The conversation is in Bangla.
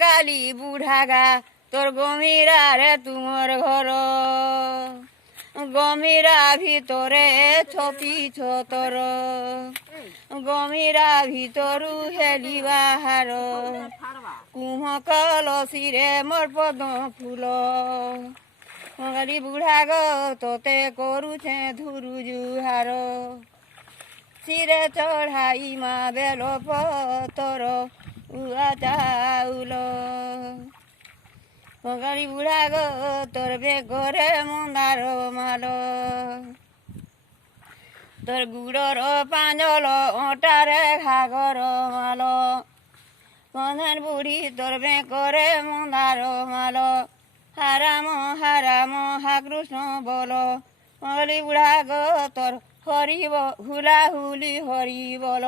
কালি বুঢ়া গা তোর গমিরারে তুমর ঘর গমিরা ভিতরে ছতি ছতর গমিরা ভিতরু হেলি বাহার কুহ কলসিরে মোর পদ ফুল কালি বুঢ়া গ তোতে କରୁଛେ ଧୁରୁ ଜୁହାର ଶିରେ ଚଢ଼ାଇ ମା ବେଲ ପତର ଉଆ ଚାଉଳ କାଲି ବୁଢ଼ା ଗ ତୋର ବେଗରେ ମନ୍ଦାର ମାଲ ତୋର ଗୁଡ଼ର ପାଞ୍ଜଲ ଅଣ୍ଟାରେ ଘାଗର ମାଲ କନ୍ଧନ ବୁଢ଼ୀ ତୋର ବେକରେ ମନ୍ଦାର ମାଲ ହାରାମ ହାରାମ হা কৃষ্ণ বল কালি বুঢ়া গ তোর হরিব হুলা হুলি হরি বল